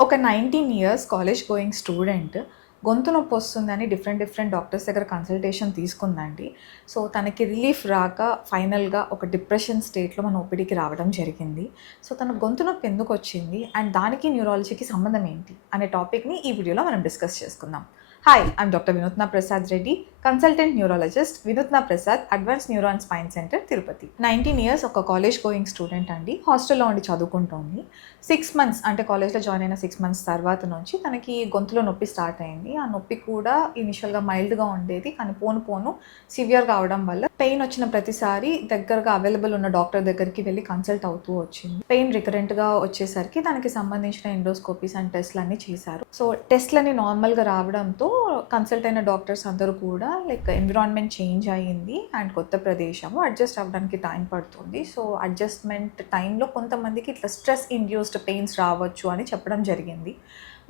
ఒక 19 years college going student గొంతు నొప్పి వస్తుందని డిఫరెంట్ డాక్టర్స్ దగ్గర కన్సల్టేషన్ తీసుకుందండి. సో, తనకి రిలీఫ్ రాక ఫైనల్‌గా ఒక డిప్రెషన్ స్టేట్‌లో మన ఓపీడీకి రావడం జరిగింది. సో, తనకు గొంతు నొప్పి ఎందుకొచ్చింది అండ్ దానికి న్యూరాలజీకి సంబంధం ఏంటి అనే టాపిక్‌ని ఈ వీడియోలో మనం డిస్కస్ చేసుకుందాం. హాయ్! ఐయామ్ డాక్టర్ వినూత్న ప్రసాద్ రెడ్డి, కన్సల్టెంట్ న్యూరాలజిస్ట్, వినూత్న Prasad advanced neuro and spine centre, Tirupati. 19 years ఒక కాలేజ్ గోయింగ్ స్టూడెంట్ అండి. హాస్టల్‌లో ఉండి చదువుకుంటోంది. 6 మంత్స్ అంటే కాలేజ్‌లో జాయిన్ అయిన 6 మంత్స్ తర్వాత నుంచి తనకి గొంతులో నొప్పి స్టార్ట్ అయింది. ఆ నొప్పి కూడా ఇనిషియల్‌గా మైల్డ్‌గా ఉండేది. కానీ పోను పోను సివియర్‌గా అవ్వడం వల్ల పెయిన్ వచ్చిన ప్రతిసారి దగ్గరగా అవైలబుల్ ఉన్న డాక్టర్ దగ్గరికి వెళ్ళి కన్సల్ట్ అవుతూ వచ్చింది. పెయిన్ రికరెంట్‌గా వచ్చేసరికి దానికి సంబంధించిన ఎండోస్కోపీస్ అండ్ టెస్ట్‌లన్నీ చేశారు. సో, టెస్ట్‌లన్నీ నార్మల్‌గా రావడంతో కన్సల్ట్ అయిన డాక్టర్స్ అందరూ కూడా ఎన్విరాన్మెంట్ చేంజ్ అయ్యింది అండ్ కొత్త ప్రదేశము అడ్జస్ట్ అవ్వడానికి టైం పడుతుంది. సో, అడ్జస్ట్‌మెంట్ టైంలో కొంతమందికి ఇట్లా స్ట్రెస్ ఇండ్యూస్డ్ పెయిన్స్ రావచ్చు అని చెప్పడం జరిగింది.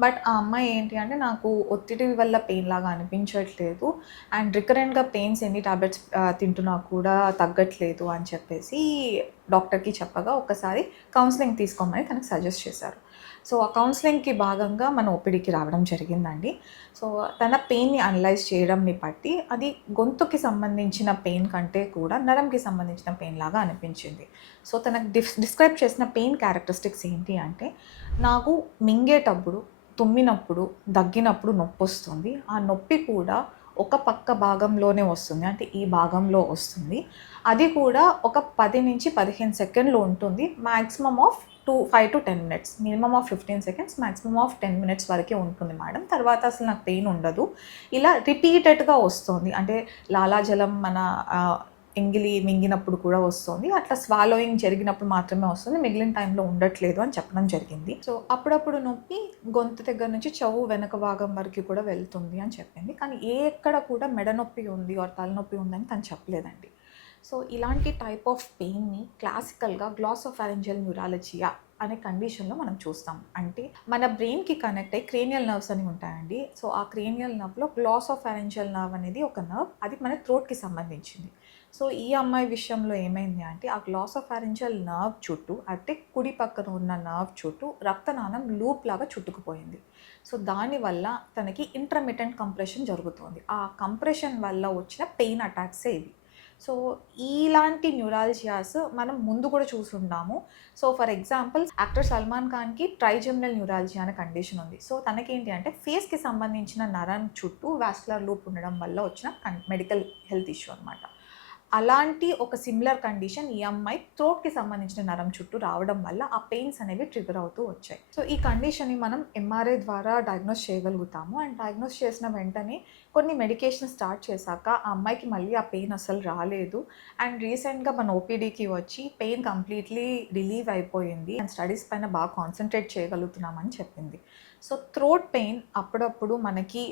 బట్ ఆ అమ్మాయి ఏంటి అంటే నాకు ఒత్తిడి వల్ల పెయిన్ లాగా అనిపించట్లేదు అండ్ రికరెంట్‌గా పెయిన్స్ ఎన్ని టాబ్లెట్స్ తింటున్నా కూడా తగ్గట్లేదు అని చెప్పేసి డాక్టర్‌కి చెప్పగా ఒకసారి కౌన్సెలింగ్ తీసుకోమని తనకు సజెస్ట్ చేశారు. సో, ఆ కౌన్సెలింగ్‌కి భాగంగా మన ఓపీడీకి రావడం జరిగిందండి. సో, తన పెయిన్‌ని అనలైజ్ చేయడంని బట్టి అది గొంతుకి సంబంధించిన పెయిన్ కంటే కూడా నరంకి సంబంధించిన పెయిన్ లాగా అనిపించింది. సో, తనకు డిస్క్రైబ్ చేసిన పెయిన్ క్యారెక్టరిస్టిక్స్ ఏంటి అంటే, నాకు మింగేటప్పుడు, తుమ్మినప్పుడు, దగ్గినప్పుడు నొప్పొస్తుంది. ఆ నొప్పి కూడా ఒక పక్క భాగంలోనే వస్తుంది. అంటే ఈ భాగంలో వస్తుంది. అది కూడా ఒక 10-15 సెకండ్లు ఉంటుంది. Maximum of 5-10 minutes. Minimum of 15 seconds, maximum of 10 minutes వరకే ఉంటుంది మేడం. తర్వాత అసలు నాకు పెయిన్ ఉండదు. ఇలా రిపీటెడ్‌గా వస్తుంది. అంటే లాలాజలం మన ఎంగిలి మింగినప్పుడు కూడా వస్తుంది. అట్లా స్వాలోయింగ్ జరిగినప్పుడు మాత్రమే వస్తుంది. మిగిలిన టైంలో ఉండట్లేదు అని చెప్పడం జరిగింది. సో, అప్పుడప్పుడు నొప్పి గొంతు దగ్గర నుంచి చెవు వెనక భాగం వరకు కూడా వెళ్తుంది అని చెప్పింది. కానీ ఎక్కడ కూడా మెడ నొప్పి ఉంది ఆర్ తలనొప్పి ఉందని తను చెప్పలేదండి. సో, ఇలాంటి టైప్ ఆఫ్ పెయిన్‌ని క్లాసికల్‌గా గ్లాసోఫారింజియల్ న్యూరాలజియా అనే కండిషన్‌లో మనం చూస్తాం. అంటే మన బ్రెయిన్‌కి కనెక్ట్ అయ్యి క్రేనియల్ నర్వ్స్ అని ఉంటాయండి. సో, ఆ క్రేనియల్ నర్వ్‌లో గ్లాసోఫారింజియల్ నర్వ్ అనేది ఒక నర్వ్. అది మన థ్రోట్‌కి సంబంధించింది. సో, ఈ అమ్మాయి విషయంలో ఏమైంది అంటే ఆ గ్లాసోఫారింజియల్ నర్వ్ చుట్టూ అంటే కుడి పక్కన ఉన్న నర్వ్ చుట్టూ రక్తనాళం లూప్ లాగా చుట్టుకుపోయింది. సో, దానివల్ల తనకి ఇంటర్మిటెంట్ కంప్రెషన్ జరుగుతోంది. ఆ కంప్రెషన్ వల్ల వచ్చిన పెయిన్ అటాక్సే ఇవి. సో, ఇలాంటి న్యూరాలజియాస్ మనం ముందు కూడా చూసుంటాము. So, for example actor Salman ఖాన్‌కి ట్రైజెమినల్ న్యూరాలజియా అనే కండిషన్ ఉంది. సో, తనకేంటి అంటే ఫేస్‌కి సంబంధించిన నరం చుట్టూ వాస్కులర్ లూప్ ఉండడం వల్ల వచ్చిన మెడికల్ హెల్త్ ఇష్యూ అనమాట. అలాంటి ఒక సిమిలర్ కండిషన్ ఈ అమ్మాయి థ్రోట్‌కి సంబంధించిన నరం చుట్టూ రావడం వల్ల ఆ పెయిన్స్ అనేవి ట్రిగ్గర్ అవుతూ వచ్చాయి. సో, ఈ కండిషన్‌ని మనం ఎంఆర్ఐ ద్వారా డయాగ్నోస్ చేయగలుగుతాము. అండ్ డయాగ్నోస్ చేసిన వెంటనే కొన్ని మెడికేషన్ స్టార్ట్ చేశాక ఆ అమ్మాయికి మళ్ళీ ఆ పెయిన్ అస్సలు రాలేదు. అండ్ రీసెంట్‌గా మన ఓపీడీకి వచ్చి పెయిన్ కంప్లీట్‌లీ రిలీవ్ అయిపోయింది. అండ్ స్టడీస్ పైన బాగా కాన్సంట్రేట్ చేయగలుగుతున్నామని చెప్పింది. సో, థ్రోట్ పెయిన్ అప్పుడప్పుడు మనకి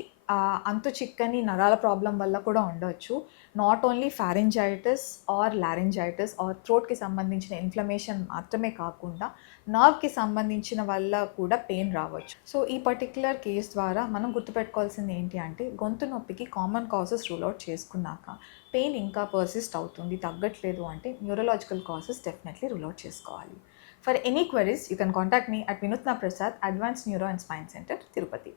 అంతు చిక్కని నరాల ప్రాబ్లమ్ వల్ల కూడా ఉండొచ్చు. Not only pharyngitis or laryngitis or థ్రోట్‌కి సంబంధించిన ఇన్‌ఫ్లమేషన్ మాత్రమే కాకుండా నర్వ్‌కి సంబంధించిన వల్ల కూడా పెయిన్ రావచ్చు. సో, ఈ పర్టిక్యులర్ కేస్ ద్వారా మనం గుర్తుపెట్టుకోవాల్సింది ఏంటి అంటే గొంతు నొప్పికి కామన్ కాజెస్ రూల్ ఔట్ చేసుకున్నాక పెయిన్ ఇంకా పర్సిస్ట్ అవుతుంది, తగ్గట్లేదు అంటే neurological causes definitely rule out చేసుకోవాలి. For any queries you can contact me at Vinutna Prasad, advanced neuro and spine centre, Tirupati.